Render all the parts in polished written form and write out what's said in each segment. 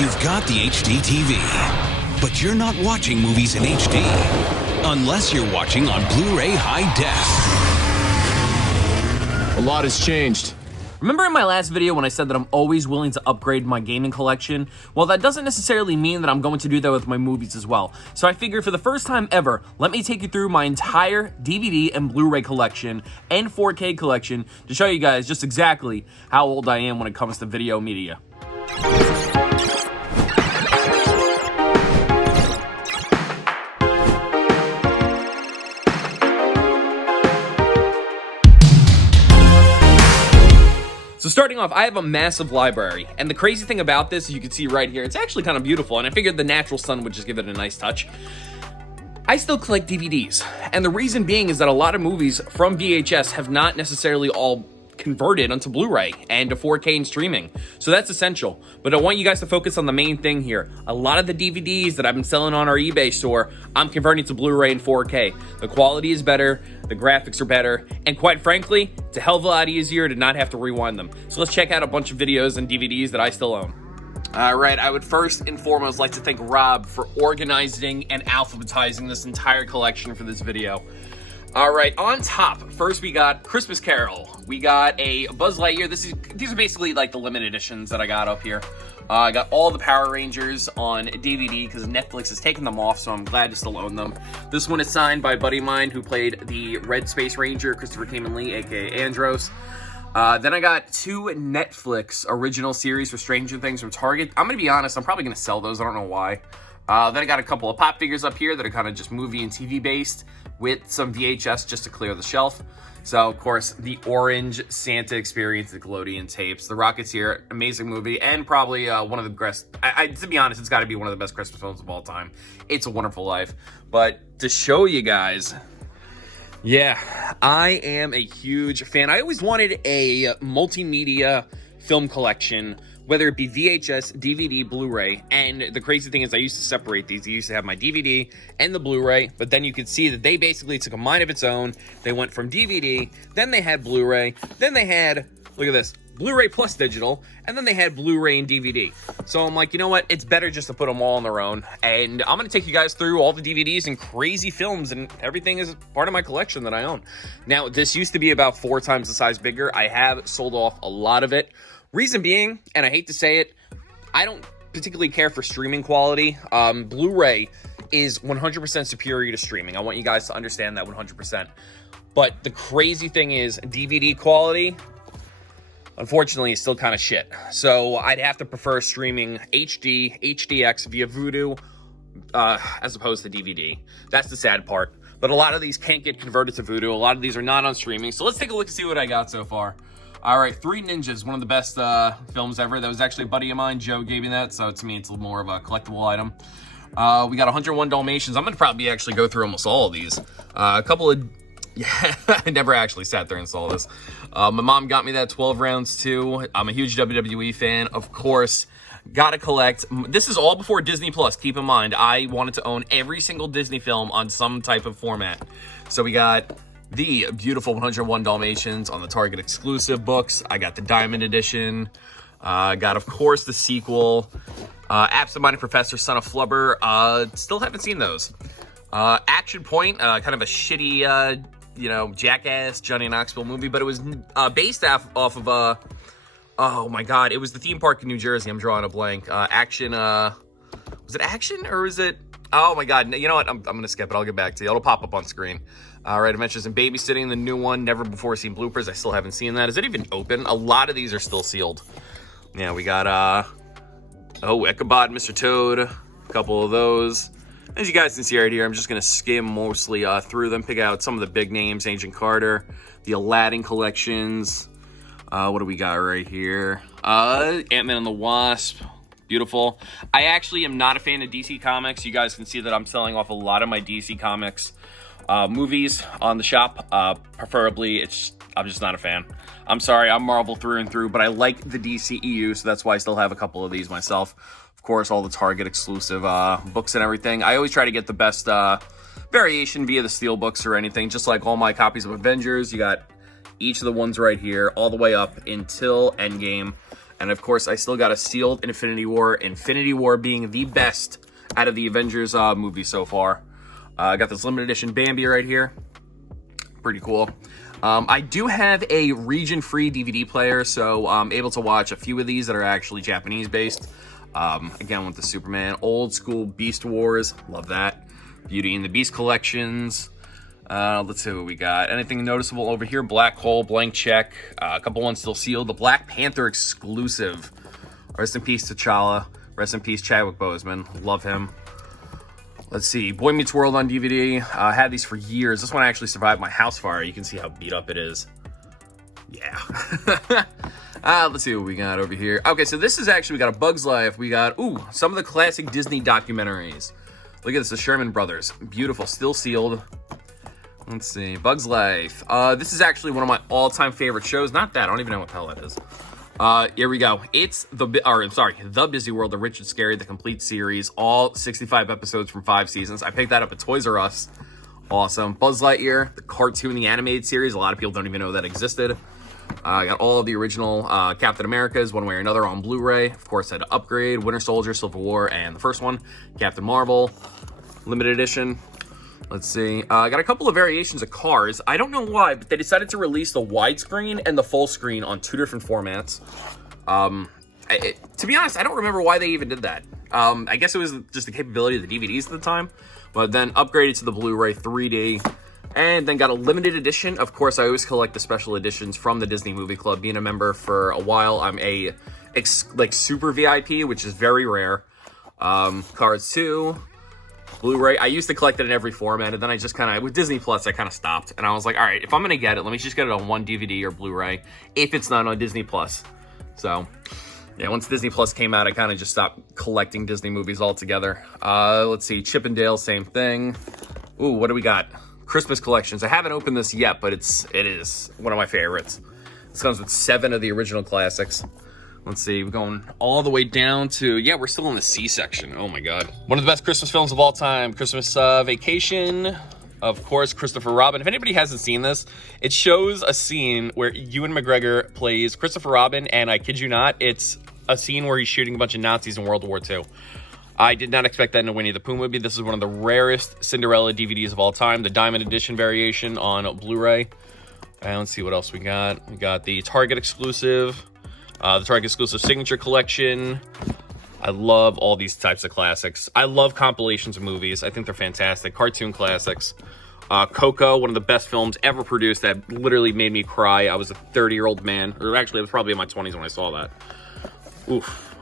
You've got the HD TV, but you're not watching movies in HD unless you're watching on Blu-ray high def. A lot has changed. Remember in my last video when I said that I'm always willing to upgrade my gaming collection? Well, that doesn't necessarily mean that I'm going to do that with my movies as well. So I figured for the first time ever, let me take you through my entire DVD and Blu-ray collection and 4K collection to show you guys just exactly how old I am when it comes to video media. So starting off, I have a massive library, and the crazy thing about this, you can see right here, it's actually kind of beautiful, and I figured the natural sun would just give it a nice touch. I still collect DVDs, and the reason being is that a lot of movies from VHS have not necessarily all converted onto Blu-ray and to 4K and streaming, so that's essential. But I want you guys to focus on the main thing here. A lot of the DVDs that I've been selling on our eBay store, I'm converting to Blu-ray and 4K. The quality is better, the graphics are better, and quite frankly, it's a hell of a lot easier to not have to rewind them. So let's check out a bunch of videos and DVDs that I still own. Alright, I would first and foremost like to thank Rob for organizing and alphabetizing this entire collection for this video. Alright, on top, first we got Christmas Carol. We got a Buzz Lightyear. These are basically like the limited editions that I got up here. I got all the Power Rangers on DVD because Netflix has taken them off, so I'm glad to still own them. This one is signed by a buddy of mine who played the Red Space Ranger, Christopher Kamen Lee, aka Andros. Then I got 2 Netflix original series for Stranger Things from Target. I'm going to be honest, I'm probably going to sell those. I don't know why. Then I got a couple of pop figures up here that are kind of just movie and TV based with some VHS just to clear the shelf. So, of course, the Orange Santa Experience, the Nickelodeon tapes, The Rocketeer, amazing movie, and probably one of the best, to be honest, it's got to be one of the best Christmas films of all time. It's a Wonderful Life. But to show you guys, yeah, I am a huge fan. I always wanted a multimedia film collection, whether it be VHS, DVD, Blu-ray, and the crazy thing is I used to separate these. I used to have my DVD and the Blu-ray, but then you could see that they basically took a mind of its own. They went from DVD, then they had Blu-ray, then they had, look at this, Blu-ray plus digital, and then they had Blu-ray and DVD. So I'm like, you know what? It's better just to put them all on their own, and I'm going to take you guys through all the DVDs and crazy films, and everything is part of my collection that I own. Now, this used to be about 4 times the size bigger. I have sold off a lot of it. Reason being, and I hate to say it, I don't particularly care for streaming quality. Blu-ray is 100% superior to streaming. I want you guys to understand that 100%. But the crazy thing is, DVD quality, unfortunately, is still kind of shit. So I'd have to prefer streaming HD, HDX via Vudu, as opposed to DVD. That's the sad part. But a lot of these can't get converted to Vudu. A lot of these are not on streaming. So let's take a look and see what I got so far. All right, 3 Ninjas, one of the best films ever. That was actually a buddy of mine. Joe gave me that, so to me, it's more of a collectible item. We got 101 Dalmatians. I'm going to probably actually go through almost all of these. A couple of... Yeah, I never actually sat there and saw this. My mom got me that 12 rounds, too. I'm a huge WWE fan. Of course, gotta collect. This is all before Disney Plus. Keep in mind, I wanted to own every single Disney film on some type of format. So we got the beautiful 101 Dalmatians on the Target exclusive books. I got the Diamond Edition. Got, of course, the sequel. Absent-Minded Professor, Son of Flubber. Still haven't seen those. Action Point, kind of a shitty, Jackass, Johnny Knoxville movie, but it was based off of, oh my god, it was the theme park in New Jersey. I'm drawing a blank. Action, was it Action, or is it, oh my god, you know what, I'm gonna skip it, I'll get back to you. It'll pop up on screen. All right, Adventures in Babysitting, the new one, never before seen bloopers. I still haven't seen that. Is it even open? A lot of these are still sealed. Yeah, we got, Ichabod, Mr. Toad, a couple of those. As you guys can see right here, I'm just going to skim mostly through them, pick out some of the big names, Agent Carter, the Aladdin collections. What do we got right here? Ant-Man and the Wasp, beautiful. I actually am not a fan of DC Comics. You guys can see that I'm selling off a lot of my DC Comics movies on the shop. Preferably, I'm just not a fan. I'm sorry, I'm Marvel through and through, but I like the DCEU, so that's why I still have a couple of these myself. Of course, all the Target exclusive books and everything. I always try to get the best variation via the steel books or anything, just like all my copies of Avengers. You got each of the ones right here, all the way up until Endgame. And of course, I still got a sealed Infinity War. Infinity War being the best out of the Avengers movies so far. I got this limited edition Bambi right here. Pretty cool. I do have a region-free DVD player, so I'm able to watch a few of these that are actually Japanese-based. Again, with the Superman, old school Beast Wars. Love that. Beauty and the Beast collections. Let's see what we got. Anything noticeable over here? Black Hole, Blank Check. A couple ones still sealed. The Black Panther exclusive. Rest in peace, T'Challa. Rest in peace, Chadwick Boseman. Love him. Let's see. Boy Meets World on DVD. I had these for years. This one actually survived my house fire. You can see how beat up it is. Yeah. Let's see what we got over here. Okay, so this is actually, we got a Bug's Life. We got, some of the classic Disney documentaries. Look at this, the Sherman Brothers. Beautiful, still sealed. Let's see, Bug's Life. This is actually one of my all-time favorite shows. Not that, I don't even know what the hell that is. Here we go. It's The Busy World, the Rich and Scary, the complete series. All 65 episodes from 5 seasons. I picked that up at Toys R Us. Awesome. Buzz Lightyear, the cartoon, the animated series. A lot of people don't even know that existed. I got all of the original Captain Americas, one way or another, on Blu-ray. Of course, I had to upgrade Winter Soldier, Civil War, and the first one, Captain Marvel, limited edition. Let's see. I got a couple of variations of Cars. I don't know why, but they decided to release the widescreen and the full screen on 2 different formats. To be honest, I don't remember why they even did that. I guess it was just the capability of the DVDs at the time, but then upgraded to the Blu-ray 3D. And then got a limited edition. Of course, I always collect the special editions from the Disney Movie Club. Being a member for a while, I'm a super VIP, which is very rare. Cars 2, Blu-ray. I used to collect it in every format, and then I just kind of, with Disney Plus, I kind of stopped. And I was like, all right, if I'm going to get it, let me just get it on one DVD or Blu-ray, if it's not on Disney Plus. So, yeah, once Disney Plus came out, I kind of just stopped collecting Disney movies altogether. Let's see, Chip and Dale, same thing. Ooh, what do we got? Christmas collections. I haven't opened this yet, but it is one of my favorites. This comes with 7 of the original classics. Let's see, we're going all the way down to, yeah, we're still in the C section. Oh my God. One of the best Christmas films of all time, Christmas Vacation. Of course, Christopher Robin. If anybody hasn't seen this, it shows a scene where Ewan McGregor plays Christopher Robin, and I kid you not, it's a scene where he's shooting a bunch of Nazis in World War II. I did not expect that in a Winnie the Pooh movie. This is one of the rarest Cinderella DVDs of all time. The Diamond Edition variation on Blu-ray. And let's see what else we got. We got the Target exclusive. The Target exclusive Signature Collection. I love all these types of classics. I love compilations of movies. I think they're fantastic. Cartoon classics. Coco, one of the best films ever produced that literally made me cry. I was a 30-year-old man. Or actually, I was probably in my 20s when I saw that. Oof.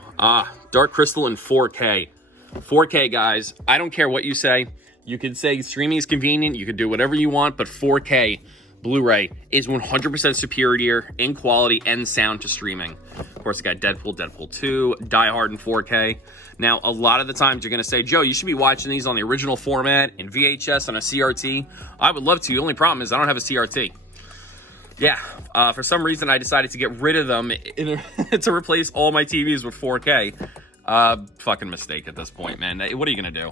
Dark Crystal in 4K. 4K, guys. I don't care what you say. You could say streaming is convenient. You could do whatever you want, but 4K Blu-ray is 100% superior in quality and sound to streaming. Of course, I got Deadpool, Deadpool 2, Die Hard in 4K. Now, a lot of the times you're going to say, Joe, you should be watching these on the original format in VHS on a CRT. I would love to. The only problem is I don't have a CRT. Yeah, for some reason I decided to get rid of them to replace all my TVs with 4K. Fucking mistake at this point, man. What are you gonna do?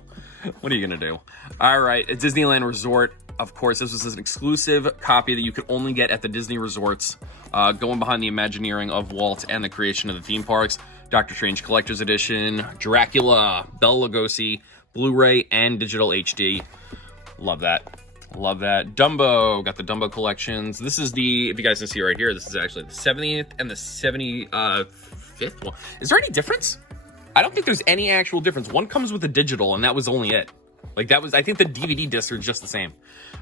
What are you gonna do? All right, at Disneyland Resort, of course, this was an exclusive copy that you could only get at the Disney resorts, going behind the Imagineering of Walt and the creation of the theme parks. Doctor Strange Collector's Edition, Dracula, Bela Lugosi, Blu-ray and digital HD. Love that. Love that. Dumbo, got the Dumbo collections. This is the, if you guys can see right here, this is actually the 70th and the 75th one. Is there any difference? I don't think there's any actual difference. One comes with a digital, and that was only it. Like, that was, I think the DVD discs are just the same.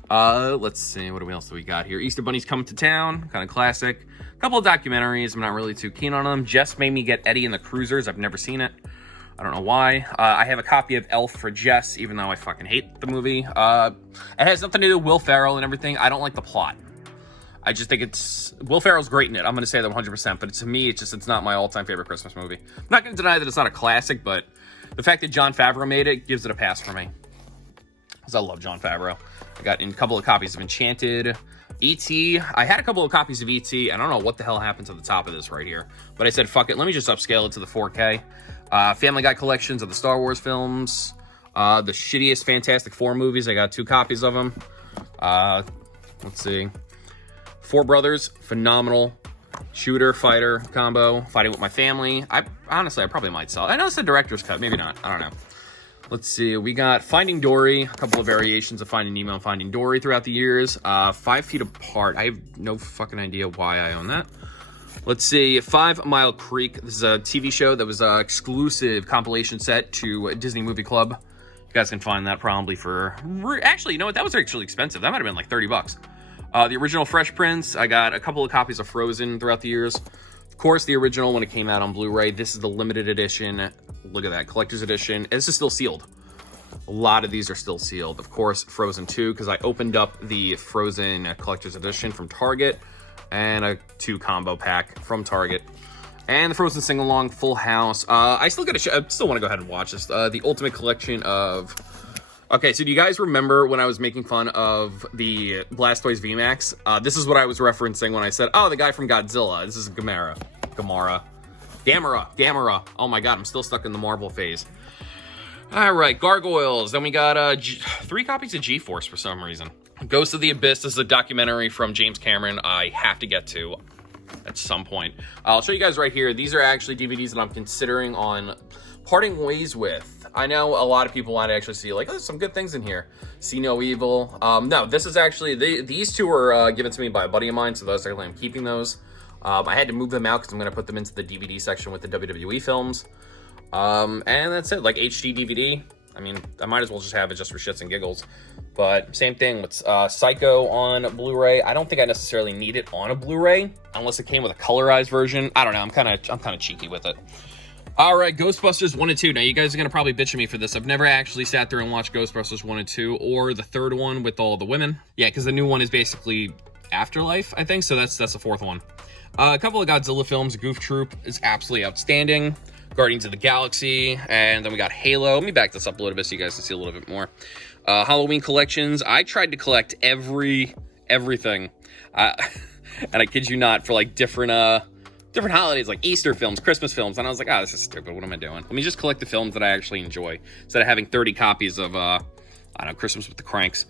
Let's see, what else do we got here? Easter Bunny's Coming to Town, kind of classic. A couple of documentaries, I'm not really too keen on them. Jess made me get Eddie and the Cruisers. I've never seen it. I don't know why. I have a copy of Elf for Jess, even though I fucking hate the movie. It has nothing to do with Will Ferrell and everything. I don't like the plot. I just think it's... Will Ferrell's great in it. I'm going to say that 100%. But to me, it's not my all-time favorite Christmas movie. I'm not going to deny that it's not a classic, but the fact that Jon Favreau made it gives it a pass for me. Because I love Jon Favreau. I got a couple of copies of Enchanted. E.T. I had a couple of copies of E.T. I don't know what the hell happened to the top of this right here. But I said, fuck it. Let me just upscale it to the 4K. Family Guy collections of the Star Wars films. The shittiest Fantastic Four movies. I got 2 copies of them. Let's see. Four Brothers, phenomenal. Shooter, fighter combo, fighting with my family. Honestly, I probably might sell it. I know it's the director's cut, maybe not, I don't know. Let's see, we got Finding Dory, a couple of variations of Finding Nemo and Finding Dory throughout the years. 5 Feet Apart, I have no fucking idea why I own that. Let's see, 5 Mile Creek. This is a TV show that was an exclusive compilation set to Disney Movie Club. You guys can find that probably for... Actually, you know what? That was actually expensive. That might have been like 30 bucks. The original Fresh Prince. I got a couple of copies of Frozen throughout the years. Of course, the original when it came out on Blu-ray. This is the limited edition. Look at that, collector's edition. This is still sealed. A lot of these are still sealed. Of course, Frozen 2, because I opened up the Frozen collector's edition from Target. And a 2 combo pack from Target, and the Frozen sing-along, Full House. I still want to go ahead and watch this. The Ultimate Collection of... Okay, so do you guys remember when I was making fun of the Blastoise VMAX? This is what I was referencing when I said, oh, the guy from Godzilla. This is Gamera. Oh my god, I'm still stuck in the Marvel phase. All right, Gargoyles. Then we got 3 copies of G-Force for some reason. Ghost of the Abyss is a documentary from James Cameron I have to get to at some point. I'll show you guys right here. These are actually DVDs that I'm considering on parting ways with. I know a lot of people want to actually see, like, oh, there's some good things in here. See No Evil. No, this is actually, these 2 were given to me by a buddy of mine, so those I'm keeping those. I had to move them out because I'm going to put them into the DVD section with the WWE films. And that's it, like HD DVD. I mean, I might as well just have it just for shits and giggles. But same thing with Psycho on Blu-ray. I don't think I necessarily need it on a Blu-ray unless it came with a colorized version. I don't know. I'm kind of cheeky with it. All right, Ghostbusters 1 and 2. Now, you guys are going to probably bitch at me for this. I've never actually sat there and watched Ghostbusters 1 and 2 or the 3rd one with all the women. Yeah, because the new one is basically Afterlife, I think. So that's the 4th one. A couple of Godzilla films. Goof Troop is absolutely outstanding. Guardians of the Galaxy, and then we got Halo. Let me back this up a little bit so you guys can see a little bit more. Halloween collections. I tried to collect everything, and I kid you not, for like different holidays, like Easter films, Christmas films, and I was like, this is stupid. What am I doing? Let me just collect the films that I actually enjoy instead of having 30 copies of I don't know, Christmas with the Cranks.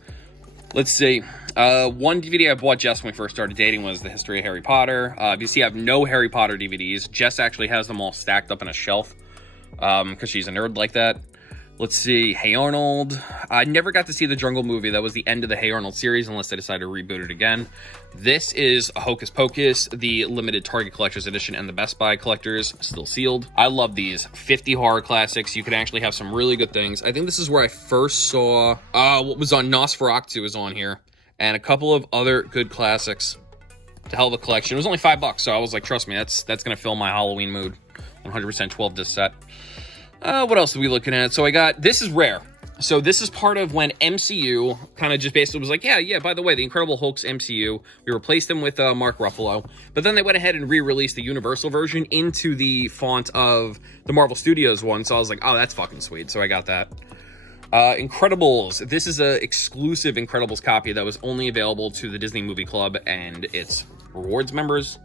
Let's see. One DVD I bought Jess when we first started dating was The History of Harry Potter. You see, I have no Harry Potter DVDs. Jess actually has them all stacked up in a shelf because she's a nerd like that. Let's see. Hey Arnold. I never got to see the Jungle movie. That was the end of the Hey Arnold series unless they decided to reboot it again. This is Hocus Pocus, the limited Target Collector's Edition and the Best Buy Collectors, still sealed. I love these. 50 horror classics. You can actually have some really good things. I think this is where I first saw what was on Nosferatu is on here. And a couple of other good classics. To hell of a collection. It was only $5, so I was like, trust me, that's going to fill my Halloween mood. 100% 12 disc set. What else are we looking at? So I got, this is rare. So this is part of when MCU kind of just basically was like, yeah, by the way, the Incredible Hulk's MCU. We replaced them with Mark Ruffalo. But then they went ahead and re-released the Universal version into the font of the Marvel Studios one. So I was like, oh, that's fucking sweet. So I got that. Incredibles. This is an exclusive Incredibles copy that was only available to the Disney Movie Club and its rewards members.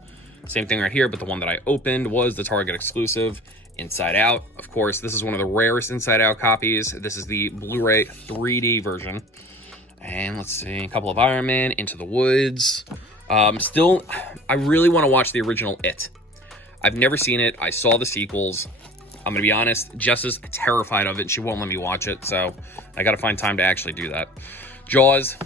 Same thing right here, but the one that I opened was the Target exclusive. Inside Out, of course, this is one of the rarest Inside Out copies. This is the Blu-ray 3D version. And let's see, a couple of Iron Man, Into the Woods. Still, I really want to watch the original It. I've never seen it. I saw the sequels. I'm going to be honest, Jess is terrified of it. She won't let me watch it, so I got to find time to actually do that. Jaws,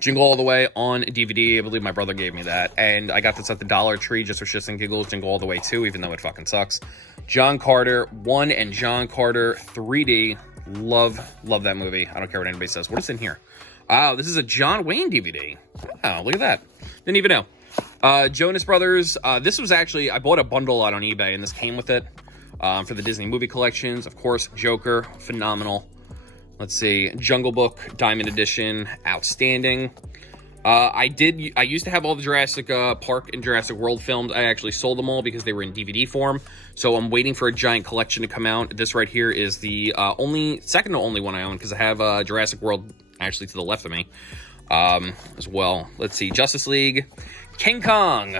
Jingle All the Way on DVD. I believe my brother gave me that. And I got this at the Dollar Tree just for shits and giggles. Jingle All the Way 2, even though it fucking sucks. John Carter 1 and John Carter 3D. Love that movie. I don't care what anybody says. What is in here? Oh, this is a John Wayne DVD. Oh, look at that. Didn't even know. Jonas Brothers. This was actually, I bought a bundle out on eBay, and this came with it for the Disney movie collections. Of course, Joker. Phenomenal. Let's see. Jungle Book Diamond Edition. Outstanding. I used to have all the Jurassic Park and Jurassic World films. I actually sold them all because they were in DVD form. So I'm waiting for a giant collection to come out. This right here is the second to only one I own because I have Jurassic World actually to the left of me as well. Let's see. Justice League. King Kong.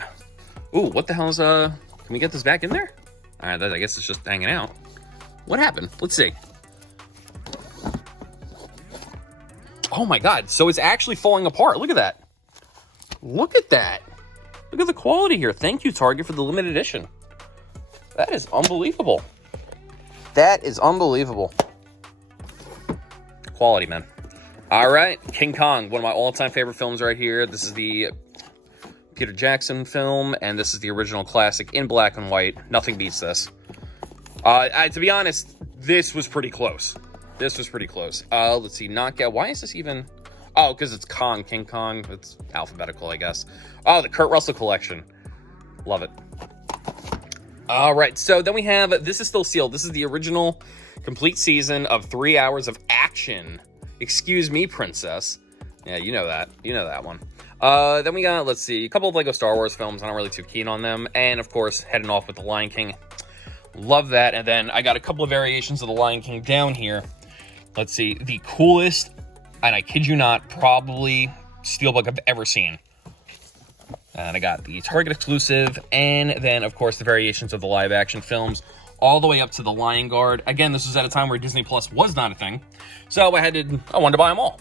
Ooh, what the hell is... Can we get this back in there? All right, I guess it's just hanging out. What happened? Let's see. Oh my god, so it's actually falling apart. Look at that. Look at that. Look at the quality here. Thank you, Target, for the limited edition. That is unbelievable. That is unbelievable. Quality, man. All right, King Kong, one of my all-time favorite films right here. This is the Peter Jackson film, and this is the original classic in black and white. Nothing beats this. To be honest, this was pretty close. This was pretty close. Let's see, Knockout. Why is this even... Oh, because it's Kong, King Kong. It's alphabetical, I guess. Oh, the Kurt Russell collection. Love it. All right, so then we have... This is still sealed. This is the original complete season of 3 hours of action. Excuse me, princess. Yeah, you know that. You know that one. Then we got, let's see, a couple of Lego Star Wars films. I'm not really too keen on them. And, of course, heading off with The Lion King. Love that. And then I got a couple of variations of The Lion King down here. Let's see, the coolest, and I kid you not, probably steelbook I've ever seen. And I got the Target exclusive, and then, of course, the variations of the live-action films, all the way up to the Lion Guard. Again, this was at a time where Disney Plus was not a thing, so I wanted to buy them all.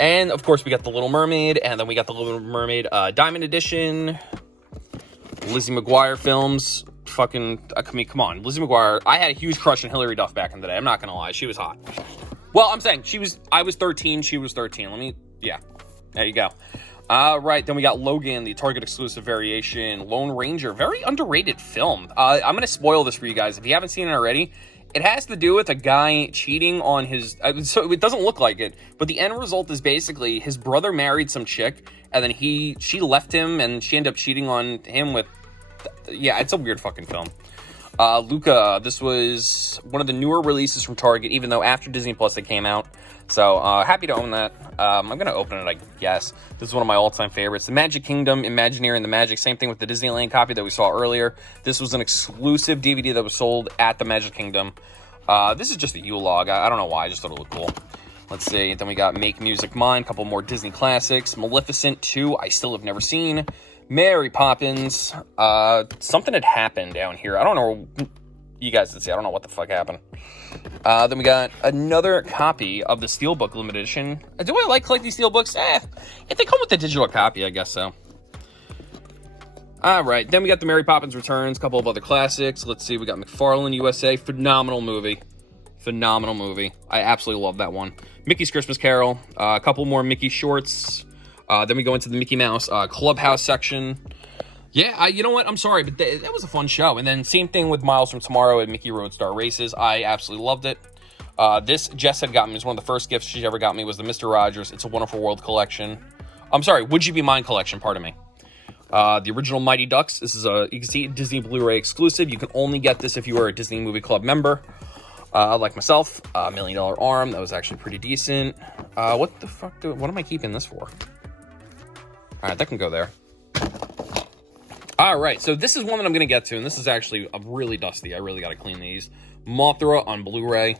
And, of course, we got the Little Mermaid, and then we got the Little Mermaid Diamond Edition, Lizzie McGuire films. Fucking, I mean, come on, Lizzie McGuire. I had a huge crush on Hilary Duff back in the day. I'm not gonna lie, she was hot. Well, I'm saying I was 13, she was 13. Yeah, there you go. Right, then we got Logan, the Target exclusive variation, Lone Ranger, very underrated film. I'm gonna spoil this for you guys if you haven't seen it already. It has to do with a guy cheating on his, so it doesn't look like it, but the end result is basically his brother married some chick, and then she left him, and she ended up cheating on him with, yeah, it's a weird fucking film. Luca, this was one of the newer releases from Target, even though after Disney Plus it came out. So, happy to own that. I'm going to open it, I guess. This is one of my all-time favorites. The Magic Kingdom, Imagineering the Magic. Same thing with the Disneyland copy that we saw earlier. This was an exclusive DVD that was sold at the Magic Kingdom. This is just a U-Log. I don't know why. I just thought it looked cool. Let's see. Then we got Make Music Mine. A couple more Disney classics. Maleficent 2, I still have never seen. Mary Poppins. Something had happened down here. I don't know. You guys did see. I don't know what the fuck happened. Then we got another copy of the Steelbook limited edition. Do I like collecting Steelbooks? If they come with the digital copy, I guess so. All right. Then we got the Mary Poppins Returns. A couple of other classics. Let's see. We got McFarlane USA. Phenomenal movie. Phenomenal movie. I absolutely love that one. Mickey's Christmas Carol. A couple more Mickey shorts. Then we go into the Mickey Mouse Clubhouse section. Yeah, you know what? I'm sorry, but that was a fun show. And then same thing with Miles from Tomorrow and Mickey Roadstar Races. I absolutely loved it. This Jess had got me. It was one of the first gifts she ever got me was the Mr. Rogers It's a Wonderful World collection. I'm sorry, Would You Be Mine collection, pardon me. The original Mighty Ducks. This is you can see Disney Blu-ray exclusive. You can only get this if you are a Disney Movie Club member. Like myself, $1 Million Arm. That was actually pretty decent. What the fuck? What am I keeping this for? All right, that can go there. All right, so this is one that I'm going to get to, and this is actually really dusty. I really got to clean these. Mothra on Blu-ray.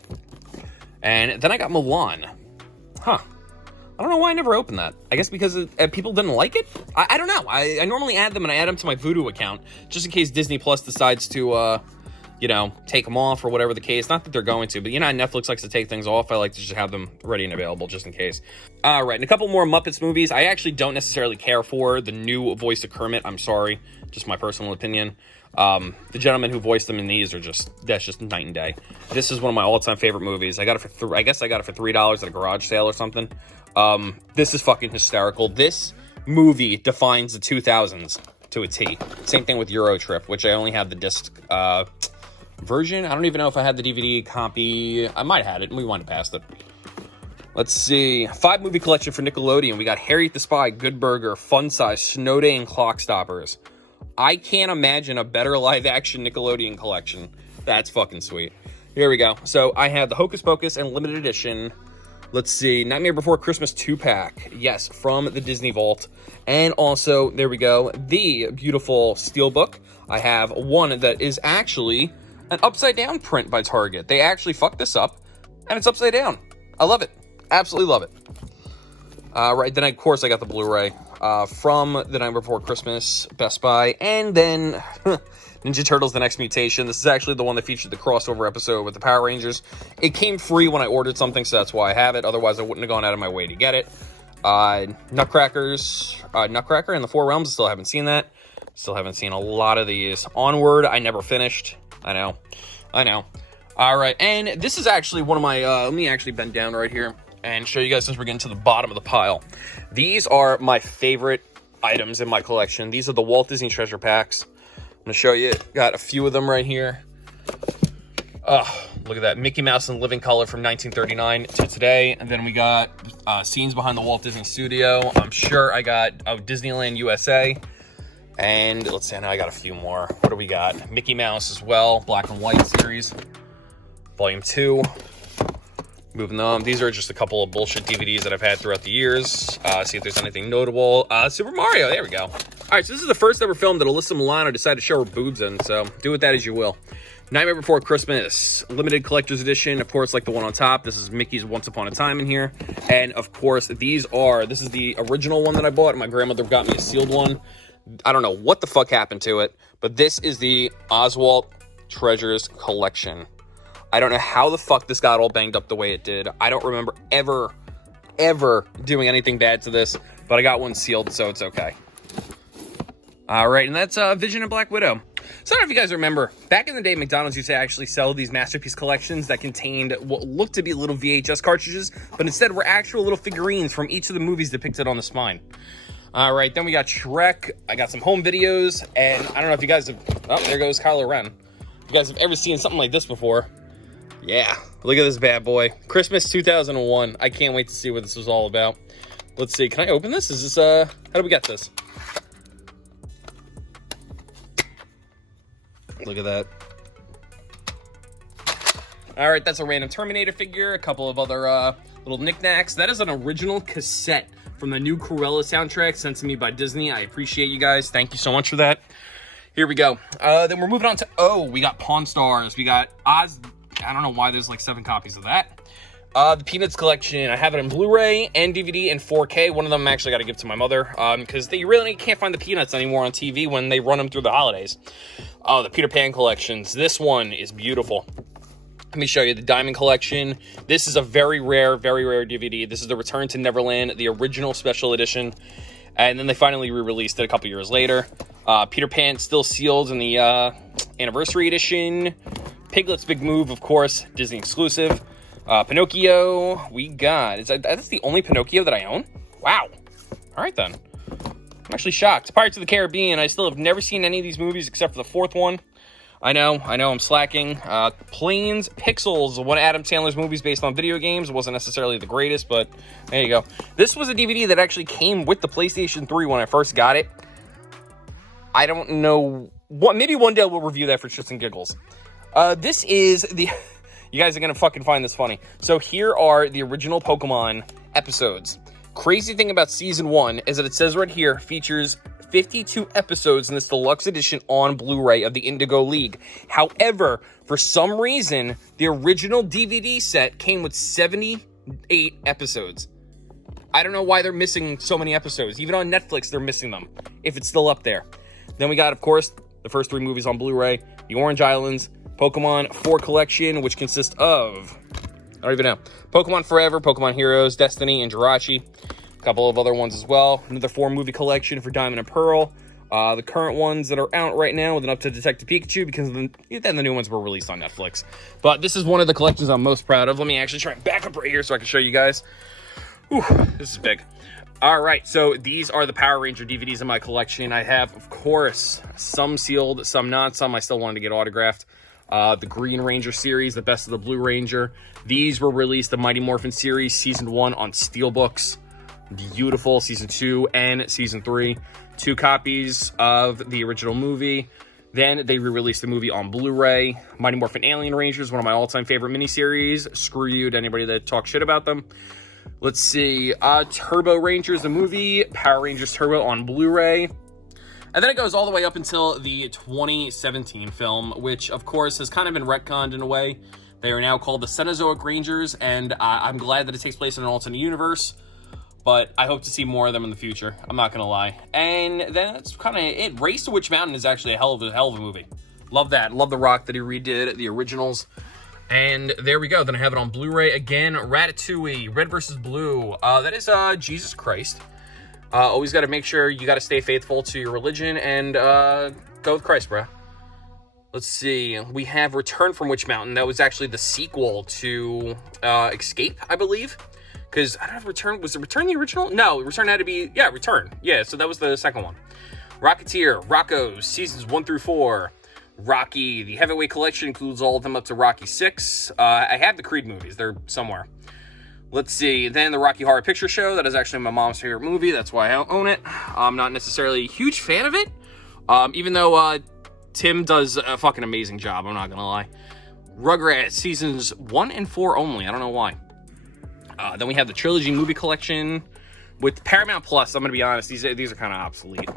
And then I got Mulan. Huh. I don't know why I never opened that. I guess because people didn't like it? I don't know. I normally add them, and I add them to my Vudu account, just in case Disney Plus decides to, take them off or whatever the case. Not that they're going to, but Netflix likes to take things off. I like to just have them ready and available just in case. All right, and a couple more Muppets movies. I actually don't necessarily care for the new voice of Kermit. I'm sorry. Just my personal opinion. The gentlemen who voiced them in these that's just night and day. This is one of my all-time favorite movies. I got it for I guess I got it for $3 at a garage sale or something. This is fucking hysterical. This movie defines the 2000s to a T. Same thing with Euro Trip, which I only have the disc version. I don't even know if I had the DVD copy. I might have had it, and we went past it. Let's see. 5-movie collection for Nickelodeon. We got Harriet the Spy, Good Burger, Fun Size, Snow Day, and Clock Stoppers. I can't imagine a better live-action Nickelodeon collection. That's fucking sweet. Here we go. So I have the Hocus Pocus and limited edition. Let's see. Nightmare Before Christmas 2-pack. Yes, from the Disney Vault. And also, there we go, the beautiful Steelbook. I have one that is actually an upside-down print by Target. They actually fucked this up, and it's upside down. I love it. Absolutely love it. Right, then, of course, I got the Blu-ray from The Night Before Christmas, Best Buy, and then Ninja Turtles: The Next Mutation. This is actually the one that featured the crossover episode with the Power Rangers. It came free when I ordered something, so that's why I have it. Otherwise, I wouldn't have gone out of my way to get it. Nutcracker and the Four Realms. I still haven't seen that. Still haven't seen a lot of these. Onward, I never finished. I know. All right, and this is actually one of my, let me actually bend down right here and show you guys since we're getting to the bottom of the pile. These are my favorite items in my collection. These are the Walt Disney Treasure Packs. I'm gonna show you, got a few of them right here. Oh, look at that, Mickey Mouse in living color from 1939 to today. And then we got scenes behind the Walt Disney Studio. I'm sure I got Disneyland USA. And let's see, now I got a few more. What do we got? Mickey Mouse as well, black and white series, volume 2. Moving on, these are just a couple of bullshit DVDs that I've had throughout the years. See if there's anything notable. Super Mario, there we go. All right, so this is the first ever film that Alyssa Milano decided to show her boobs in, so do with that as you will. Nightmare Before Christmas, limited collector's edition, of course, like the one on top. This is Mickey's Once Upon a Time in here. And of course, this is the original one that I bought. My grandmother got me a sealed one. I don't know what the fuck happened to it, but this is the Oswald Treasures Collection. I don't know how the fuck this got all banged up the way it did. I don't remember ever doing anything bad to this, but I got one sealed, so it's okay. All right, and that's Vision and Black Widow. So I don't know if you guys remember, back in the day, McDonald's used to actually sell these masterpiece collections that contained what looked to be little VHS cartridges, but instead were actual little figurines from each of the movies depicted on the spine. All right, then we got Shrek. I got some home videos, and I don't know if you guys have... Oh, there goes Kylo Ren. If you guys have ever seen something like this before. Yeah, look at this bad boy. Christmas 2001. I can't wait to see what this was all about. Let's see, can I open this? Is this, how do we get this? Look at that. All right, that's a random Terminator figure, a couple of other little knickknacks. That is an original cassette from the new Cruella soundtrack sent to me by Disney. I appreciate you guys. Thank you so much for that. Here we go. Then we're moving on to, we got Pawn Stars. We got Oz. I don't know why there's like 7 copies of that. The Peanuts collection. I have it in Blu-ray and DVD and 4K. One of them I actually got to give to my mother because they really can't find the Peanuts anymore on TV when they run them through the holidays. Oh, the Peter Pan collections. This one is beautiful. Let me show you the Diamond Collection. This is a very rare DVD. This is the Return to Neverland, the original special edition. And then they finally re-released it a couple years later. Peter Pan still sealed in the anniversary edition. Piglet's Big Move, of course, Disney exclusive. Pinocchio, we got... That's the only Pinocchio that I own? Wow. All right, then. I'm actually shocked. Pirates of the Caribbean, I still have never seen any of these movies except for the 4th one. I know, I'm slacking. Planes, Pixels, one of Adam Sandler's movies based on video games. It wasn't necessarily the greatest, but there you go. This was a DVD that actually came with the PlayStation 3 when I first got it. I don't know... Maybe one day we'll review that for shits and giggles. This is the... You guys are going to fucking find this funny. So here are the original Pokemon episodes. Crazy thing about Season 1 is that it says right here, features 52 episodes in this deluxe edition on Blu-ray of the Indigo League. However, for some reason, the original DVD set came with 78 episodes. I don't know why they're missing so many episodes. Even on Netflix, they're missing them, if it's still up there. Then we got, of course, the first 3 movies on Blu-ray, The Orange Islands, Pokemon 4 Collection, which consists of, I don't even know, Pokemon Forever, Pokemon Heroes, Destiny, and Jirachi. A couple of other ones as well. Another 4 movie collection for Diamond and Pearl. The current ones that are out right now with an up to Detective Pikachu because then the new ones were released on Netflix. But this is one of the collections I'm most proud of. Let me actually try and back up right here so I can show you guys. Whew, this is big. All right, so these are the Power Ranger DVDs in my collection. I have, of course, some sealed, some not. Some I still wanted to get autographed. The Green Ranger series, the Best of the Blue Ranger. These were released, the Mighty Morphin series, Season 1 on Steelbooks. Beautiful. Season 2 and Season 3. 2 copies of the original movie. Then they re-released the movie on Blu-ray. Mighty Morphin Alien Rangers, one of my all-time favorite miniseries. Screw you to anybody that talks shit about them. Let's see. Turbo Rangers, the movie. Power Rangers Turbo on Blu-ray. And then it goes all the way up until the 2017 film, which, of course, has kind of been retconned in a way. They are now called the Cenozoic Rangers, and I'm glad that it takes place in an alternate universe, but I hope to see more of them in the future. I'm not going to lie. And then that's kind of it. Race to Witch Mountain is actually a hell of a movie. Love that. Love The Rock that he redid, the originals. And there we go. Then I have it on Blu-ray again. Ratatouille, Red vs. Blue. That is Jesus Christ. Always got to make sure you got to stay faithful to your religion and go with Christ, bro. Let's see. We have Return from Witch Mountain. That was actually the sequel to Escape, I believe. Because, I don't know, Return, was it Return the original? No, Return had to be, yeah, Return. Yeah, so that was the second one. Rocketeer, Rocko's, seasons 1 through 4. Rocky, the Heavyweight Collection includes all of them up to Rocky 6. I have the Creed movies. They're somewhere. Let's see. Then the Rocky Horror Picture Show. That is actually my mom's favorite movie. That's why I own it. I'm not necessarily a huge fan of it. Even though Tim does a fucking amazing job. I'm not going to lie. Rugrats, seasons 1 and 4 only. I don't know why. Then we have the Trilogy Movie Collection. With Paramount Plus, I'm going to be honest, these are kind of obsolete.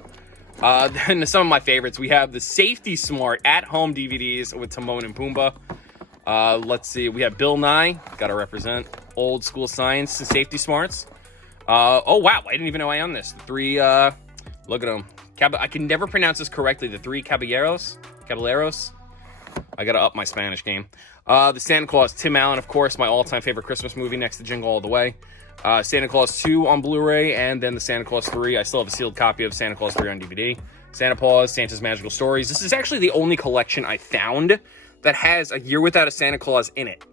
Then some of my favorites, we have the Safety Smart at-home DVDs with Timon and Pumbaa. Let's see, we have Bill Nye, gotta represent old school science and safety smarts. Oh wow, I didn't even know I owned this. The three, look at them. I can never pronounce this correctly. The three Caballeros. I gotta up my Spanish game. The Santa Claus, Tim Allen, of course, my all-time favorite Christmas movie next to Jingle All the Way. Santa Claus 2 on Blu-ray, and then the Santa Claus 3. I still have a sealed copy of Santa Claus 3 on DVD. Santa Claus, Santa's Magical Stories. This is actually the only collection I found that has A Year Without a Santa Claus in it.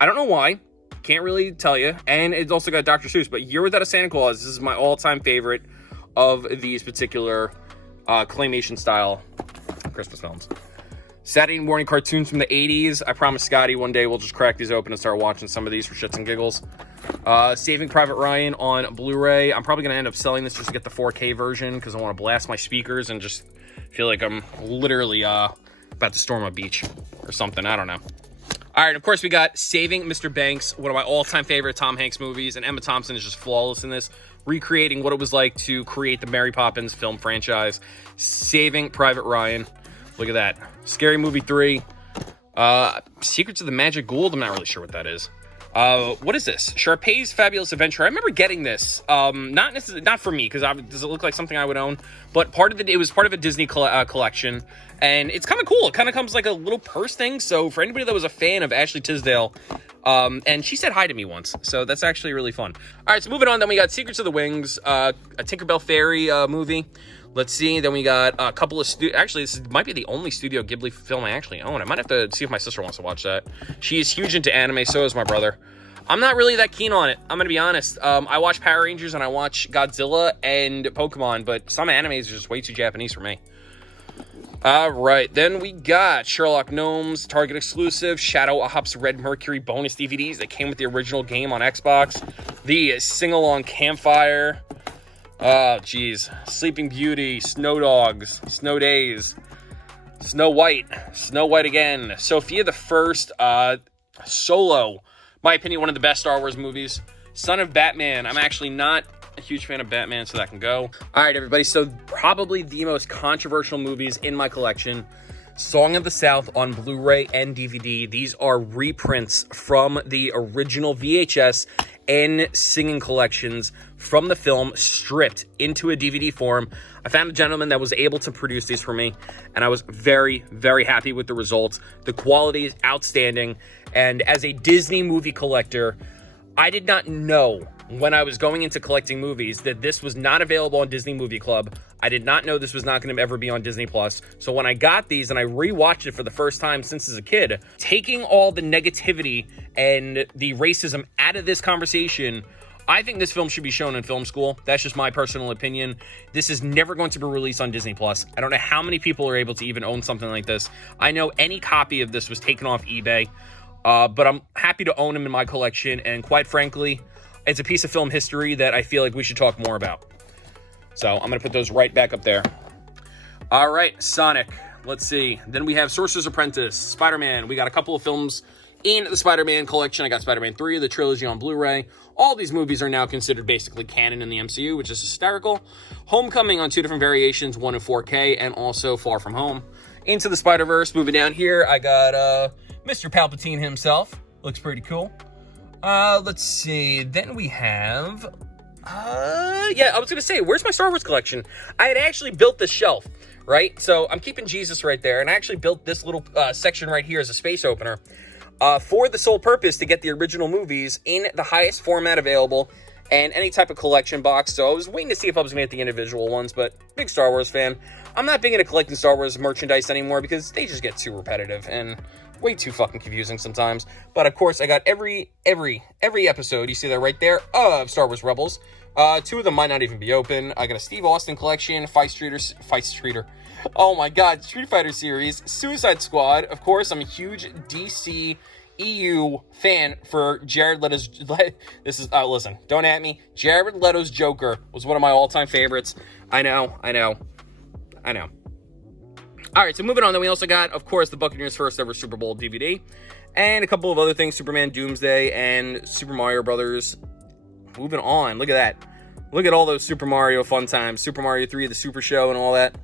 I don't know why. Can't really tell you. And it's also got Dr. Seuss, but Year Without a Santa Claus, this is my all-time favorite of these particular claymation-style Christmas films. Saturday morning cartoons from the 80s. I promise Scotty one day we'll just crack these open and start watching some of these for shits and giggles. Saving Private Ryan on Blu-ray. I'm probably going to end up selling this just to get the 4K version because I want to blast my speakers and just feel like I'm literally about to storm a beach or something. I don't know. All right, of course, we got Saving Mr. Banks, one of my all-time favorite Tom Hanks movies, and Emma Thompson is just flawless in this, recreating what it was like to create the Mary Poppins film franchise. Saving Private Ryan. Look at that. Scary Movie 3. Secrets of the Magic Gould. I'm not really sure what that is. What is this? Sharpay's Fabulous Adventure. I remember getting this. Not for me, because does it look like something I would own? But it was part of a Disney collection, and it's kind of cool. It kind of comes like a little purse thing. So for anybody that was a fan of Ashley Tisdale, and she said hi to me once, so that's actually really fun. All right, so moving on. Then we got Secrets of the Wings, a Tinkerbell Fairy movie. Let's see. Then we got a couple of actually, this might be the only Studio Ghibli film I actually own. I might have to see if my sister wants to watch that. She is huge into anime. So is my brother. I'm not really that keen on it. I'm going to be honest. I watch Power Rangers and I watch Godzilla and Pokemon, but some animes are just way too Japanese for me. All right. Then we got Sherlock Gnomes, Target exclusive, Shadow Ops Red Mercury bonus DVDs that came with the original game on Xbox. The Sing-Along Campfire. Oh, geez. Sleeping Beauty, Snow Dogs, Snow Days, Snow White again, Sophia the First, Solo, my opinion, one of the best Star Wars movies, Son of Batman. I'm actually not a huge fan of Batman, so that can go. All right, everybody, so probably the most controversial movies in my collection, Song of the South on Blu-ray and DVD. These are reprints from the original VHS and singing collections from the film, stripped into a DVD form. I found a gentleman that was able to produce these for me, and I was very, very happy with the results. The quality is outstanding, and as a Disney movie collector, I did not know when I was going into collecting movies that this was not available on Disney Movie Club. I did not know this was not going to ever be on Disney Plus. So when I got these and I rewatched it for the first time since as a kid, taking all the negativity and the racism out of this conversation, I think this film should be shown in film school. That's just my personal opinion. This is never going to be released on Disney Plus. I don't know how many people are able to even own something like this. I know any copy of this was taken off eBay, but I'm happy to own them in my collection. And quite frankly, it's a piece of film history that I feel like we should talk more about. So I'm going to put those right back up there. All right, Sonic. Let's see. Then we have Sorcerer's Apprentice, Spider-Man. We got a couple of films in the Spider-Man collection. I got Spider-Man 3, the trilogy on Blu-ray. All these movies are now considered basically canon in the MCU, which is hysterical. Homecoming on 2 different variations, one in 4K, and also Far From Home. Into the Spider-Verse. Moving down here, I got Mr. Palpatine himself. Looks pretty cool. Let's see. Then we have... I was going to say, where's my Star Wars collection? I had actually built this shelf, right? So I'm keeping Jesus right there, and I actually built this little section right here as a space opener for the sole purpose to get the original movies in the highest format available and any type of collection box. So I was waiting to see if I was going to get the individual ones, but big Star Wars fan. I'm not big into collecting Star Wars merchandise anymore because they just get too repetitive and way too fucking confusing sometimes. But of course, I got every episode, you see that right there, of Star Wars Rebels. 2 of them might not even be open. I got a Steve Austin collection, Fight Streeter. Oh my god, Street Fighter series, Suicide Squad. Of course, I'm a huge DC EU fan for Jared Leto's. This is listen, don't at me. Jared Leto's Joker was one of my all-time favorites. I know. All right, so moving on, then we also got, of course, the Buccaneers' first ever Super Bowl DVD, and a couple of other things, Superman Doomsday and Super Mario Brothers. Moving on, look at that. Look at all those Super Mario fun times. Super Mario 3, the Super Show, and all that.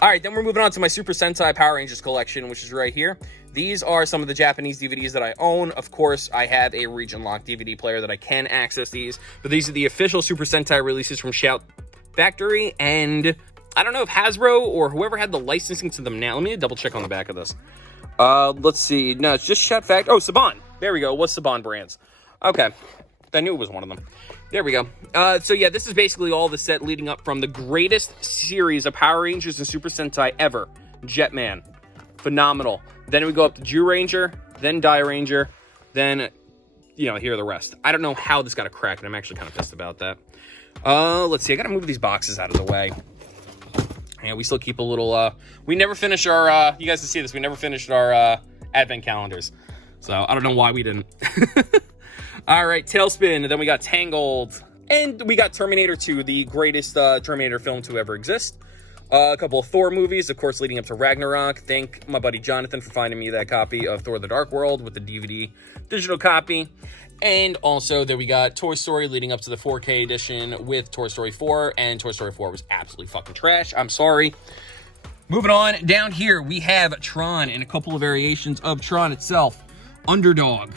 All right, then we're moving on to my Super Sentai Power Rangers collection, which is right here. These are some of the Japanese DVDs that I own. Of course, I have a region-locked DVD player that I can access these, but these are the official Super Sentai releases from Shout Factory, and I don't know if Hasbro or whoever had the licensing to them now. Let me double check on the back of this. Let's see. No, it's just Shout Factory. Oh, Saban. There we go. What's Saban brands? Okay. I knew it was one of them. There we go. So yeah, this is basically all the set leading up from the greatest series of Power Rangers and Super Sentai ever. Jetman. Phenomenal. Then we go up to Jew Ranger, then Die Ranger, then, you know, here are the rest. I don't know how this got a crack, and I'm actually kind of pissed about that. Let's see. I gotta move these boxes out of the way. Yeah, we still keep a little, we never finish our, you guys can see this, we never finished our, advent calendars. So, I don't know why we didn't. All right, Tailspin, and then we got Tangled, and we got Terminator 2, the greatest, Terminator film to ever exist. A couple of Thor movies, of course, leading up to Ragnarok. Thank my buddy Jonathan for finding me that copy of Thor: The Dark World with the DVD digital copy. And also, there we got Toy Story leading up to the 4K edition with Toy Story 4, and Toy Story 4 was absolutely fucking trash. I'm sorry. Moving on, down here, we have Tron and a couple of variations of Tron itself. Underdog.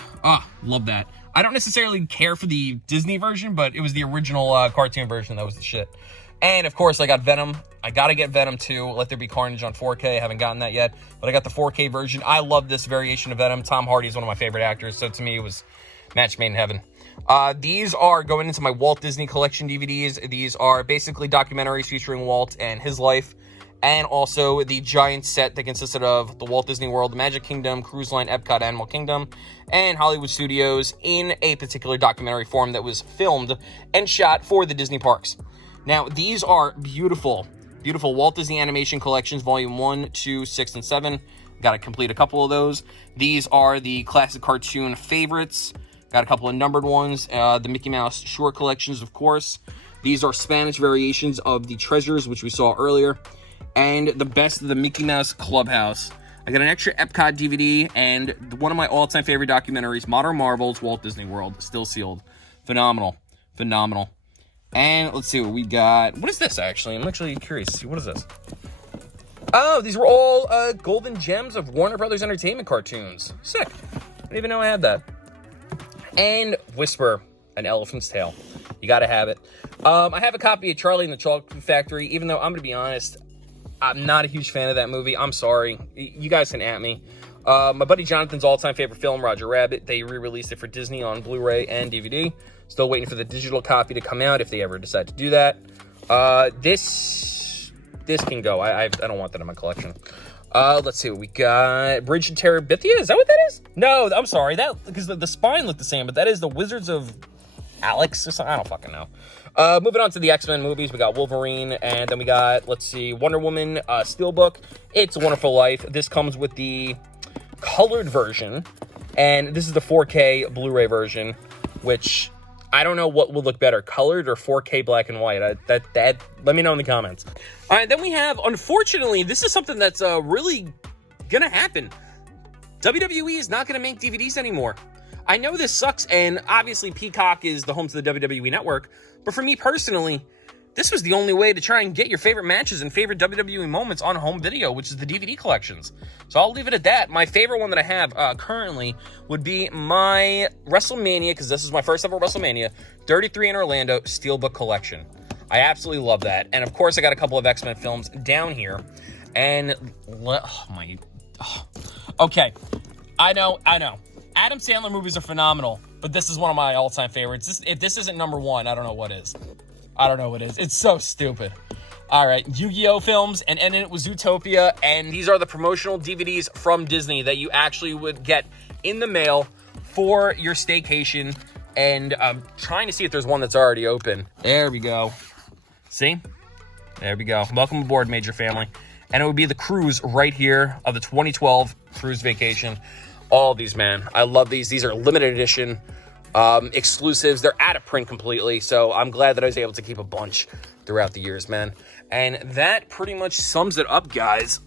Love that. I don't necessarily care for the Disney version, but it was the original cartoon version that was the shit. And, of course, I got Venom. I gotta get Venom 2. Let There Be Carnage on 4K. I haven't gotten that yet, but I got the 4K version. I love this variation of Venom. Tom Hardy is one of my favorite actors, so to me, it was match made in heaven. These are going into my Walt Disney Collection DVDs. These are basically documentaries featuring Walt and his life, and also the giant set that consisted of the Walt Disney World, the Magic Kingdom, Cruise Line, Epcot, Animal Kingdom, and Hollywood Studios in a particular documentary form that was filmed and shot for the Disney parks. Now, these are beautiful, beautiful Walt Disney Animation Collections, Volume 1, 2, 6, and 7. Got to complete a couple of those. These are the classic cartoon favorites. Got a couple of numbered ones. The Mickey Mouse short collections, of course. These are Spanish variations of the Treasures, which we saw earlier. And the best of the Mickey Mouse Clubhouse. I got an extra Epcot DVD and one of my all-time favorite documentaries, Modern Marvels, Walt Disney World, still sealed. Phenomenal. Phenomenal. And let's see what we got. What is this, actually? I'm actually curious to see. What is this? Oh, these were all golden gems of Warner Brothers Entertainment cartoons. Sick. I didn't even know I had that. And Whisper, An Elephant's Tale. You gotta have it. I have a copy of Charlie and the Chocolate Factory, even though I'm gonna be honest, I'm not a huge fan of that movie. I'm sorry. You guys can at me. My buddy Jonathan's all-time favorite film, Roger Rabbit. They re-released it for Disney on Blu-ray and DVD. Still waiting for the digital copy to come out if they ever decide to do that. This can go. I don't want that in my collection. Let's see what we got. Bridge to Terabithia? Is that what that is? No, I'm sorry. That because the spine looked the same, but that is the Wizards of Alex or something. I don't fucking know. Moving on to the X-Men movies, we got Wolverine, and then we got, let's see, Wonder Woman Steelbook. It's a Wonderful Life. This comes with the colored version, and this is the 4K Blu-ray version, which I don't know what would look better, colored or 4K black and white. Let me know in the comments. All right, then we have, unfortunately, this is something that's really gonna happen. WWE is not gonna make DVDs anymore. I know this sucks, and obviously Peacock is the home to the WWE Network, but for me personally, this was the only way to try and get your favorite matches and favorite WWE moments on home video, which is the DVD collections. So I'll leave it at that. My favorite one that I have currently would be my WrestleMania, because this is my first ever WrestleMania, 33 in Orlando Steelbook Collection. I absolutely love that. And of course, I got a couple of X-Men films down here. And, okay, I know. Adam Sandler movies are phenomenal. but this is one of my all-time favorites. If this isn't number one, I don't know what is. I don't know what is. It's so stupid. All right, Yu-Gi-Oh films, and ending it with Zootopia, and these are the promotional DVDs from Disney that you actually would get in the mail for your staycation. And I'm trying to see if there's one that's already open. There we go. See? There we go. Welcome aboard, Major Family. And it would be the cruise right here of the 2012 cruise vacation. All these, man. I love these. These are limited edition exclusives. They're out of print completely, so I'm glad that I was able to keep a bunch throughout the years, man. And that pretty much sums it up, guys.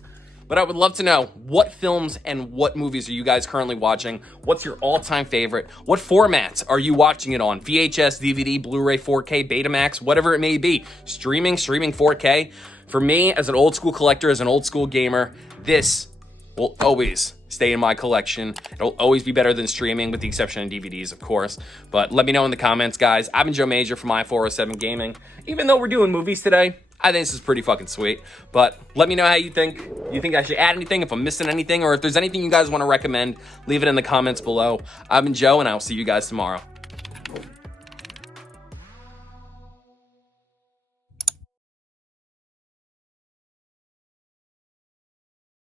But I would love to know, what films and what movies are you guys currently watching? What's your all-time favorite? What formats are you watching it on? VHS, DVD, Blu-ray, 4K, Betamax, whatever it may be. Streaming 4K. For me, as an old school collector, as an old school gamer, this will always stay in my collection. It'll always be better than streaming, with the exception of DVDs, of course. But let me know in the comments, guys. I've been Joe Major from i407 Gaming. Even though we're doing movies today, I think this is pretty fucking sweet. But let me know how you think. You think I should add anything, if I'm missing anything, or if there's anything you guys want to recommend, leave it in the comments below. I've been Joe, and I'll see you guys tomorrow.